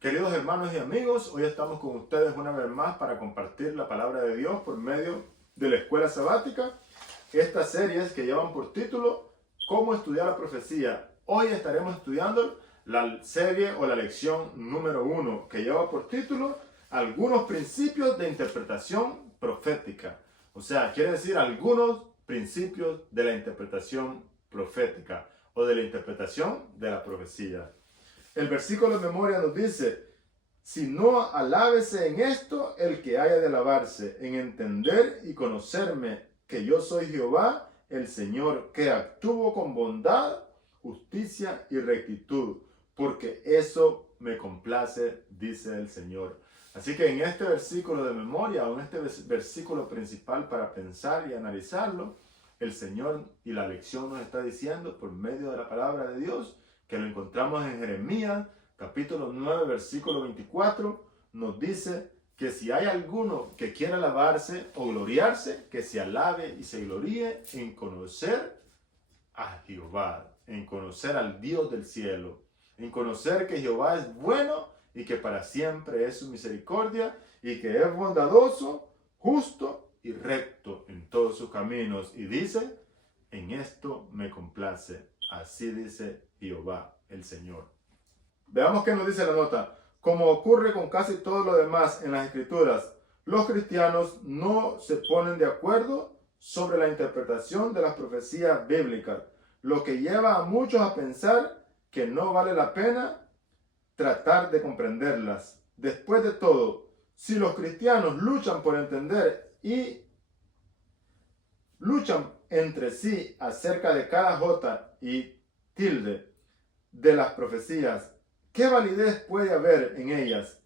Queridos hermanos y amigos, hoy estamos con ustedes una vez más para compartir la palabra de Dios por medio de la escuela sabática. Estas series que llevan por título ¿Cómo estudiar la profecía? Hoy estaremos estudiando la serie o la lección número 1 que lleva por título Algunos principios de interpretación profética. O sea, quiere decir algunos principios de la interpretación profética o de la interpretación de la profecía. El versículo de memoria nos dice: si no, alábese en esto el que haya de alabarse, en entender y conocerme que yo soy Jehová, el Señor, que actúo con bondad, justicia y rectitud, porque eso me complace, dice el Señor. Así que en este versículo de memoria, o en este versículo principal para pensar y analizarlo, el Señor y la lección nos está diciendo por medio de la palabra de Dios, que lo encontramos en Jeremías, capítulo 9, versículo 24, nos dice que si hay alguno que quiera alabarse o gloriarse, que se alabe y se gloríe en conocer a Jehová, en conocer al Dios del cielo, en conocer que Jehová es bueno y que para siempre es su misericordia y que es bondadoso, justo y recto en todos sus caminos. Y dice: en esto me complace. Así dice Jehová, el Señor. Veamos qué nos dice la nota. Como ocurre con casi todo lo demás en las Escrituras, los cristianos no se ponen de acuerdo sobre la interpretación de las profecías bíblicas, lo que lleva a muchos a pensar que no vale la pena tratar de comprenderlas. Después de todo, si los cristianos luchan por entender y luchan entre sí acerca de cada jota y tilde de las profecías, ¿qué validez puede haber en ellas?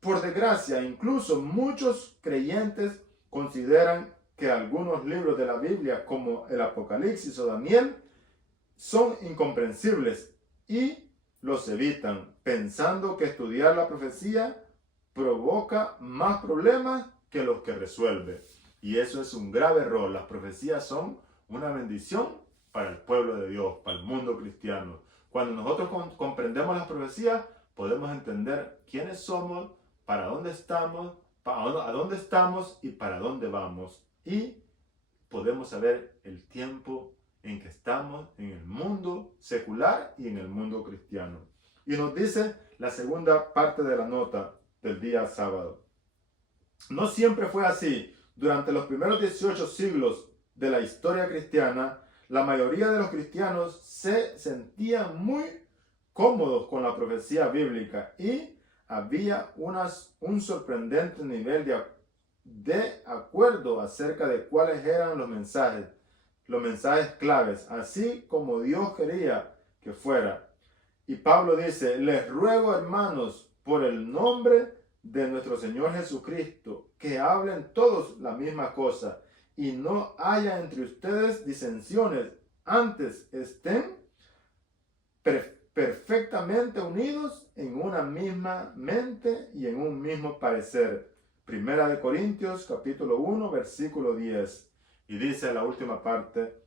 Por desgracia, incluso muchos creyentes consideran que algunos libros de la Biblia, como el Apocalipsis o Daniel, son incomprensibles y los evitan, pensando que estudiar la profecía provoca más problemas que los que resuelve. Y eso es un grave error. Las profecías son una bendición para el pueblo de Dios, para el mundo cristiano. Cuando nosotros comprendemos las profecías, podemos entender quiénes somos, para dónde estamos, a dónde estamos y para dónde vamos. Y podemos saber el tiempo en que estamos en el mundo secular y en el mundo cristiano. Y nos dice la segunda parte de la nota del día sábado. No siempre fue así. Durante los primeros 18 siglos de la historia cristiana, la mayoría de los cristianos se sentían muy cómodos con la profecía bíblica y había un sorprendente nivel de acuerdo acerca de cuáles eran los mensajes claves, así como Dios quería que fuera. Y Pablo dice: les ruego, hermanos, por el nombre de nuestro Señor Jesucristo, que hablen todos la misma cosa y no haya entre ustedes disensiones, antes estén perfectamente unidos en una misma mente y en un mismo parecer. Primera de Corintios, capítulo 1, versículo 10. Y dice la última parte: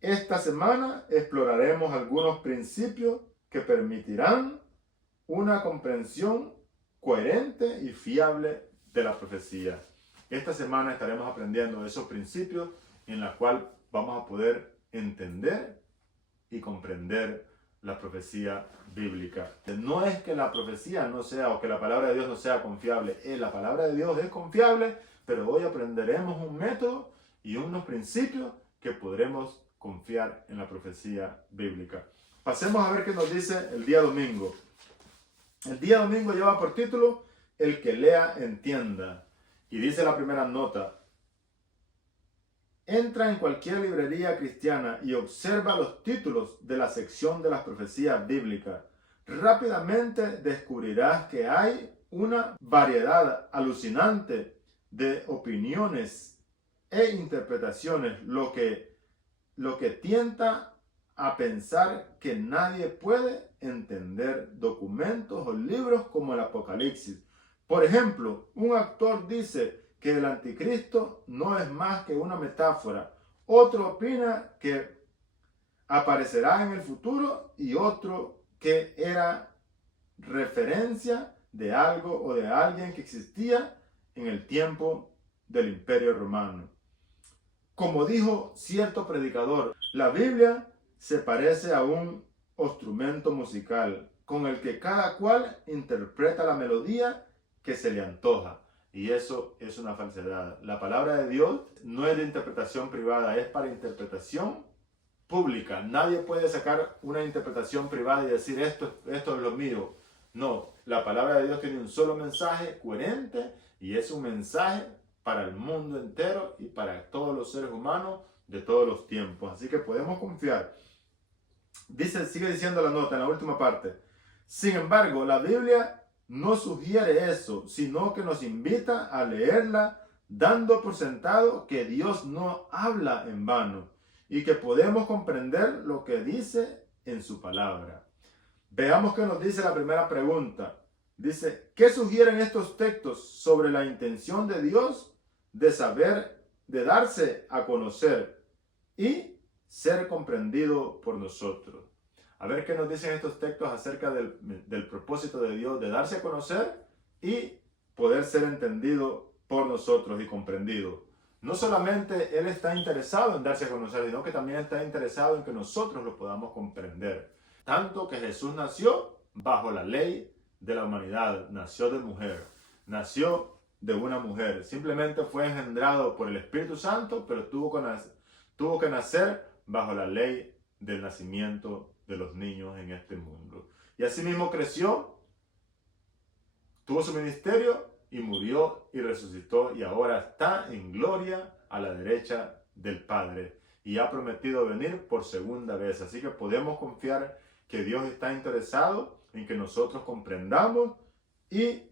esta semana exploraremos algunos principios que permitirán una comprensión coherente y fiable de la profecía. Esta semana estaremos aprendiendo esos principios en la cual vamos a poder entender y comprender la profecía bíblica. No es que la profecía no sea, o que la palabra de Dios no sea confiable. La palabra de Dios es confiable, pero hoy aprenderemos un método y unos principios que podremos confiar en la profecía bíblica. Pasemos a ver qué nos dice el día domingo. El día domingo lleva por título El que lea entienda. Y dice la primera nota: entra en cualquier librería cristiana y observa los títulos de la sección de las profecías bíblicas. Rápidamente descubrirás que hay una variedad alucinante de opiniones e interpretaciones, lo que tienta a pensar que nadie puede entender documentos o libros como el Apocalipsis. Por ejemplo, un autor dice que el anticristo no es más que una metáfora. Otro opina que aparecerá en el futuro y otro que era referencia de algo o de alguien que existía en el tiempo del Imperio Romano. Como dijo cierto predicador, la Biblia se parece a un instrumento musical con el que cada cual interpreta la melodía que se le antoja. Y eso es una falsedad. La palabra de Dios no es de interpretación privada, es para interpretación pública. Nadie puede sacar una interpretación privada y decir esto es lo mío. No, la palabra de Dios tiene un solo mensaje coherente y es un mensaje para el mundo entero y para todos los seres humanos de todos los tiempos. Así que podemos confiar. Sigue diciendo la nota en la última parte. Sin embargo, la Biblia no sugiere eso, sino que nos invita a leerla dando por sentado que Dios no habla en vano y que podemos comprender lo que dice en su palabra. Veamos qué nos dice la primera pregunta. Dice, ¿qué sugieren estos textos sobre la intención de Dios de saber, de darse a conocer y ser comprendido por nosotros? A ver qué nos dicen estos textos acerca del propósito de Dios de darse a conocer y poder ser entendido por nosotros y comprendido. No solamente Él está interesado en darse a conocer, sino que también está interesado en que nosotros lo podamos comprender. Tanto que Jesús nació bajo la ley de la humanidad, nació de mujer, nació de una mujer. Simplemente fue engendrado por el Espíritu Santo, pero tuvo que nacer bajo la ley del nacimiento de los niños en este mundo. Y así mismo creció, tuvo su ministerio y murió y resucitó y ahora está en gloria a la derecha del Padre y ha prometido venir por segunda vez. Así que podemos confiar que Dios está interesado en que nosotros comprendamos y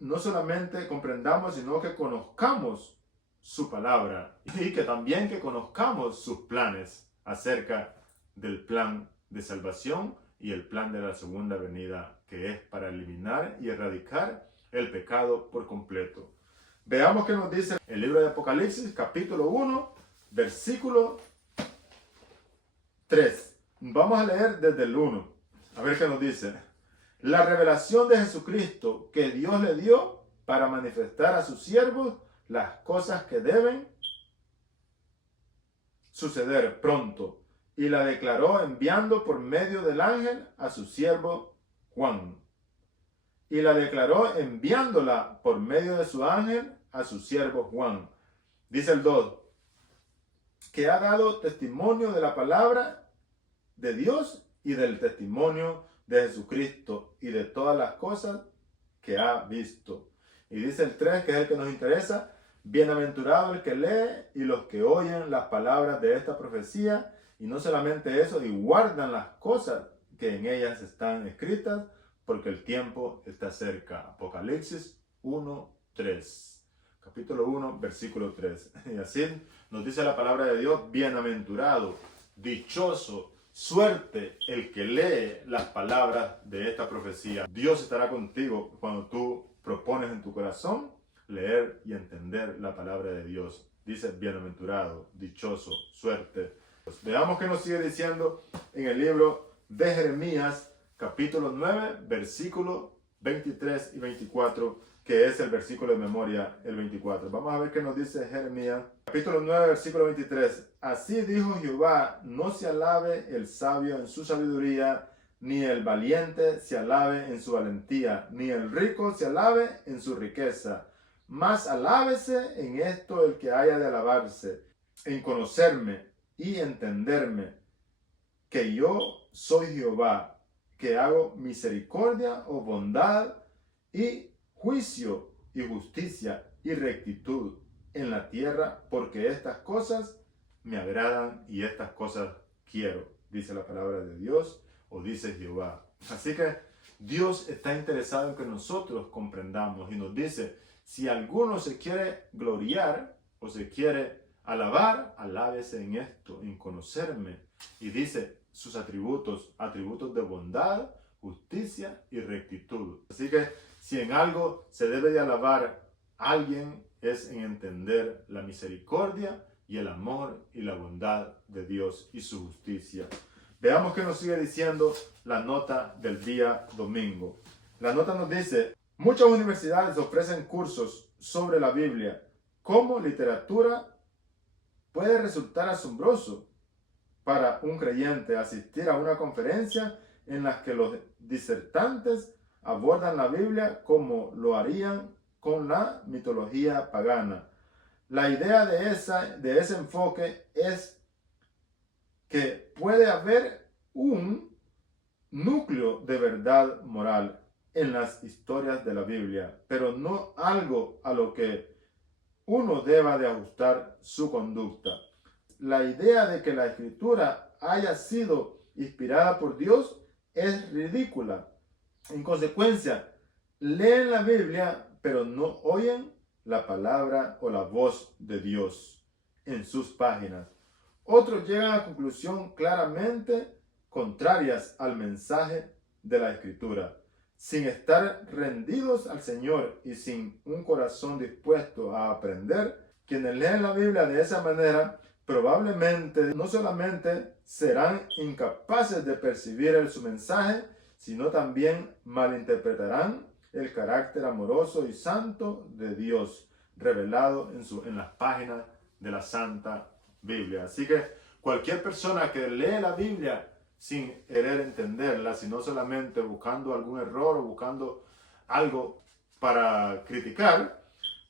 no solamente comprendamos, sino que conozcamos su palabra y que también que conozcamos sus planes acerca del plan de salvación y el plan de la segunda venida, que es para eliminar y erradicar el pecado por completo. Veamos qué nos dice el libro de Apocalipsis, capítulo 1, versículo 3. Vamos a leer desde el 1, a ver qué nos dice. La revelación de Jesucristo que Dios le dio para manifestar a sus siervos las cosas que deben suceder pronto, y la declaró enviando por medio del ángel a su siervo Juan. Y la declaró enviándola por medio de su ángel a su siervo Juan. Dice el 2, que ha dado testimonio de la palabra de Dios y del testimonio de Jesucristo y de todas las cosas que ha visto. Y dice el 3, que es el que nos interesa, bienaventurado el que lee y los que oyen las palabras de esta profecía, y no solamente eso, y guardan las cosas que en ellas están escritas, porque el tiempo está cerca. Apocalipsis 1:3. Capítulo 1, versículo 3. Y así nos dice la palabra de Dios, bienaventurado, dichoso, suerte el que lee las palabras de esta profecía. Dios estará contigo cuando tú propones en tu corazón leer y entender la palabra de Dios. Dice bienaventurado, dichoso, suerte. Pues veamos qué nos sigue diciendo en el libro de Jeremías, capítulo 9, versículo 23 y 24, que es el versículo de memoria, el 24. Vamos a ver qué nos dice Jeremías, capítulo 9, versículo 23. Así dijo Jehová, no se alabe el sabio en su sabiduría, ni el valiente se alabe en su valentía, ni el rico se alabe en su riqueza. Mas alábese en esto el que haya de alabarse, en conocerme y entenderme, que yo soy Jehová, que hago misericordia o bondad y juicio y justicia y rectitud en la tierra, porque estas cosas me agradan y estas cosas quiero, dice la palabra de Dios o dice Jehová. Así que Dios está interesado en que nosotros comprendamos y nos dice, si alguno se quiere gloriar o se quiere alabar, alábese en esto, en conocerme. Y dice sus atributos de bondad, justicia y rectitud. Así que si en algo se debe de alabar a alguien, es en entender la misericordia y el amor y la bondad de Dios y su justicia. Veamos qué nos sigue diciendo la nota del día domingo. La nota nos dice: muchas universidades ofrecen cursos sobre la Biblia. Como literatura puede resultar asombroso para un creyente asistir a una conferencia en la que los disertantes abordan la Biblia como lo harían con la mitología pagana. La idea de ese enfoque es que puede haber un núcleo de verdad moral en las historias de la Biblia, pero no algo a lo que uno deba de ajustar su conducta. La idea de que la escritura haya sido inspirada por Dios es ridícula. En consecuencia, leen la Biblia, pero no oyen la palabra o la voz de Dios en sus páginas. Otros llegan a conclusiones claramente contrarias al mensaje de la Escritura. Sin estar rendidos al Señor y sin un corazón dispuesto a aprender, quienes leen la Biblia de esa manera probablemente no solamente serán incapaces de percibir su mensaje, sino también malinterpretarán el carácter amoroso y santo de Dios revelado en las páginas de la Santa Biblia. Así que cualquier persona que lee la Biblia sin querer entenderla, sino solamente buscando algún error o buscando algo para criticar,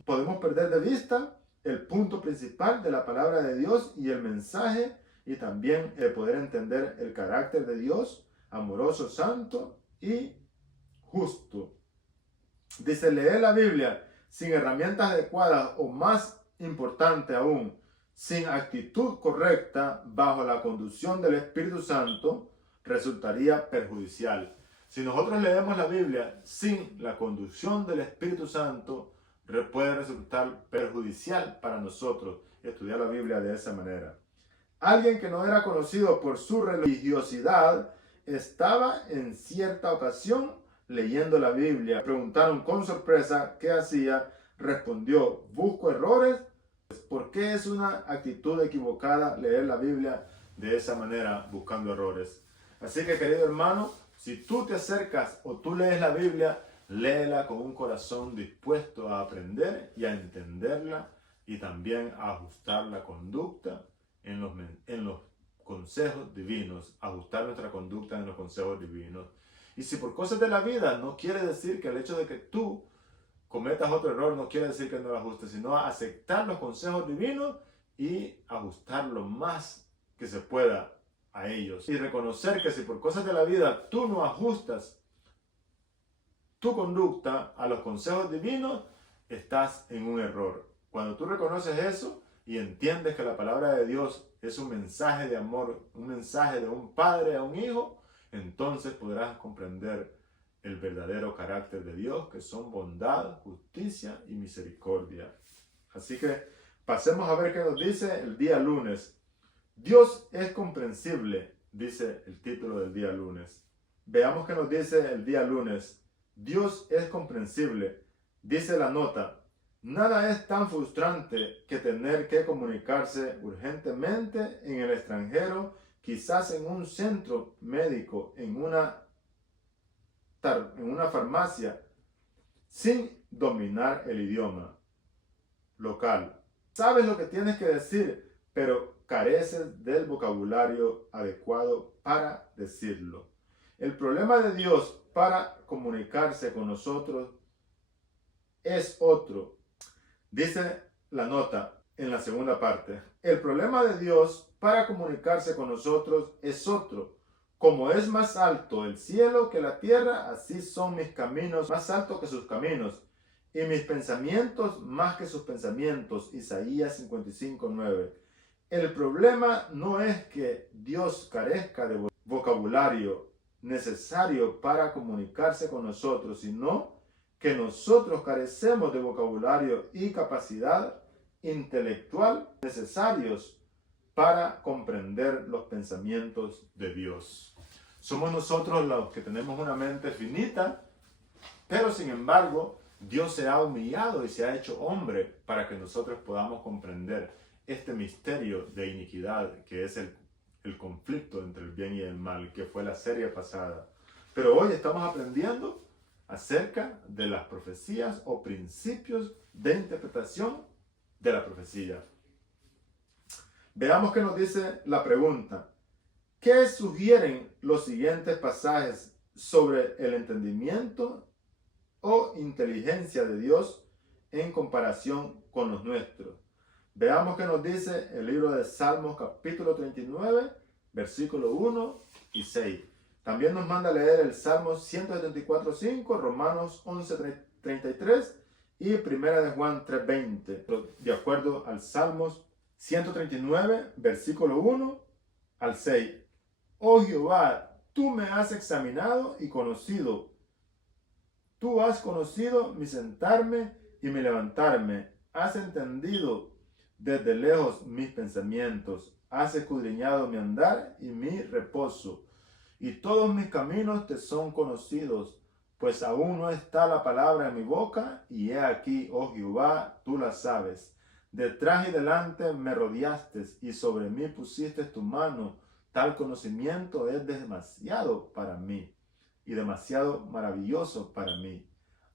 podemos perder de vista el punto principal de la palabra de Dios y el mensaje, y también el poder entender el carácter de Dios, amoroso, santo y justo. Dice: leer la Biblia sin herramientas adecuadas, o más importante aún, sin actitud correcta bajo la conducción del Espíritu Santo, resultaría perjudicial. Si nosotros leemos la Biblia sin la conducción del Espíritu Santo, puede resultar perjudicial para nosotros estudiar la Biblia de esa manera. Alguien que no era conocido por su religiosidad estaba en cierta ocasión leyendo la Biblia. Preguntaron con sorpresa qué hacía. Respondió: busco errores. ¿Por qué es una actitud equivocada leer la Biblia de esa manera, buscando errores? Así que, querido hermano, si tú te acercas o tú lees la Biblia, léela con un corazón dispuesto a aprender y a entenderla, y también a ajustar la conducta en los consejos divinos, ajustar nuestra conducta en los consejos divinos. Y si por cosas de la vida, no quiere decir que el hecho de que tú cometas otro error no quiere decir que no lo ajustes, sino aceptar los consejos divinos y ajustar lo más que se pueda a ellos. Y reconocer que si por cosas de la vida tú no ajustas tu conducta a los consejos divinos, estás en un error. Cuando tú reconoces eso y entiendes que la palabra de Dios es un mensaje de amor, un mensaje de un padre a un hijo, entonces podrás comprender el verdadero carácter de Dios, que son bondad, justicia y misericordia. Así que pasemos a ver qué nos dice el día lunes. Dios es comprensible, dice el título del día lunes. Veamos qué nos dice el día lunes. Dios es comprensible. Dice la nota: nada es tan frustrante que tener que comunicarse urgentemente en el extranjero, quizás en un centro médico, en una farmacia, sin dominar el idioma local. Sabes lo que tienes que decir, pero careces del vocabulario adecuado para decirlo. El problema de Dios para comunicarse con nosotros es otro. Dice la nota en la segunda parte: el problema de Dios para comunicarse con nosotros es otro. Como es más alto el cielo que la tierra, así son mis caminos más altos que sus caminos, y mis pensamientos más que sus pensamientos. Isaías 55:9. El problema no es que Dios carezca de vocabulario necesario para comunicarse con nosotros, sino que nosotros carecemos de vocabulario y capacidad intelectual necesarios para comprender los pensamientos de Dios. Somos nosotros los que tenemos una mente finita, pero sin embargo Dios se ha humillado y se ha hecho hombre para que nosotros podamos comprender este misterio de iniquidad que es el conflicto entre el bien y el mal, que fue la serie pasada. Pero hoy estamos aprendiendo acerca de las profecías o principios de interpretación de la profecía. Veamos qué nos dice la pregunta. ¿Qué sugieren los siguientes pasajes sobre el entendimiento o inteligencia de Dios en comparación con los nuestros? Veamos qué nos dice el libro de Salmos capítulo 39, versículos 1 y 6. También nos manda a leer el Salmo 174.5, Romanos 11.33 y Primera de Juan 3.20, de acuerdo al Salmos 139, versículo 1 al 6. Oh Jehová, tú me has examinado y conocido. Tú has conocido mi sentarme y mi levantarme. Has entendido desde lejos mis pensamientos. Has escudriñado mi andar y mi reposo. Y todos mis caminos te son conocidos, pues aún no está la palabra en mi boca, y he aquí, oh Jehová, tú la sabes. Detrás y delante me rodeaste, y sobre mí pusiste tu mano. Tal conocimiento es demasiado para mí, y demasiado maravilloso para mí.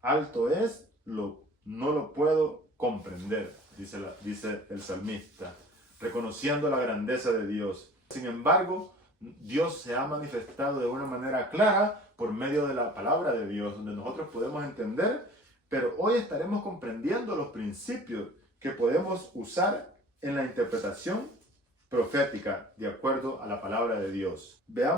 Alto es, no lo puedo comprender, dice el salmista, reconociendo la grandeza de Dios. Sin embargo, Dios se ha manifestado de una manera clara por medio de la palabra de Dios, donde nosotros podemos entender, pero hoy estaremos comprendiendo los principios que podemos usar en la interpretación profética de acuerdo a la palabra de Dios. Veamos